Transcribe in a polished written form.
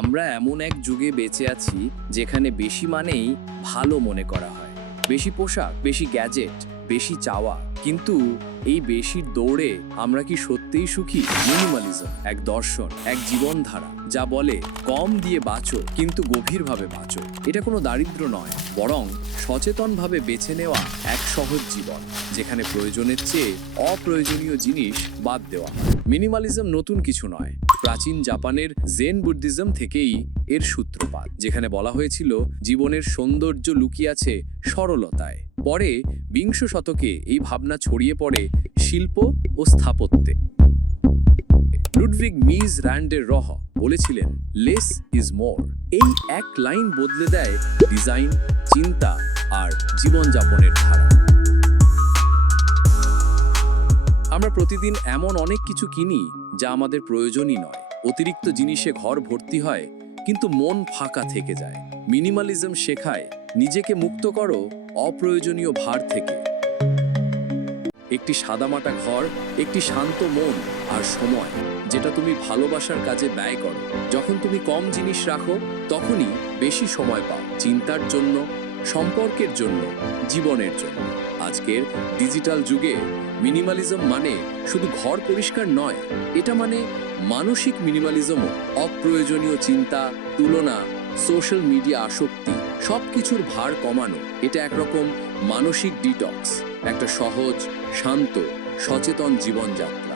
আমরা এমন এক যুগে বেঁচে আছি যেখানে বেশি মানেই ভালো মনে করা হয়। বেশি পোশাক, বেশি গ্যাজেট, বেশি চাওয়া। কিন্তু এই বেশির দৌড়ে আমরা কি সত্যিই সুখী? মিনিমালিজম এক দর্শন, এক জীবনধারা যা বলে কম দিয়ে বাঁচো কিন্তু গভীরভাবে বাঁচো। এটা কোনো দারিদ্র নয়, বরং সচেতনভাবে বেছে নেওয়া এক সহজ জীবন যেখানে প্রয়োজনের চেয়ে অপ্রয়োজনীয় জিনিস বাদ দেওয়া হয়। মিনিমালিজম নতুন কিছু নয়, প্রাচীন জাপানের জেন বুদ্ধিজম থেকেই এর সূত্রপাত, যেখানে বলা হয়েছিল জীবনের সৌন্দর্য লুকিয়ে আছে সরলতায়। পরে বিংশ শতকে এই ভাবনা ছড়িয়ে পড়ে শিল্প ও স্থাপত্যে। লুডভিগ মিজ র্যান্ডের রহ বলেছিলেন, লেস ইজ মোর। এই এক লাইন বদলে দেয় ডিজাইন, চিন্তা আর জীবনযাপনের ধারা। আমরা প্রতিদিন এমন অনেক কিছু কিনি যা আমাদের প্রয়োজনই নয়। অতিরিক্ত জিনিসে ঘর ভর্তি হয় কিন্তু মন ফাঁকা থেকে যায়। মিনিমালিজম শেখায় নিজেকে মুক্ত করো অপ্রয়োজনীয় ভার থেকে। একটি সাদামাটা ঘর, একটি শান্ত মন আর সময় যেটা তুমি ভালোবাসার কাজে ব্যয় করো। যখন তুমি কম জিনিস রাখো তখনই বেশি সময় পাও চিন্তার জন্য, সম্পর্কের জন্য, জীবনের জন্য। আজকের ডিজিটাল যুগে মিনিমালিজম মানে শুধু ঘর পরিষ্কার নয়, এটা মানে মানসিক মিনিমালিজমও। অপ্রয়োজনীয় চিন্তা, তুলনা, সোশ্যাল মিডিয়া আসক্তি সবকিছুর ভার কমানো। এটা একরকম মানসিক ডিটক্স, একটা সহজ, শান্ত, সচেতন জীবনযাত্রা।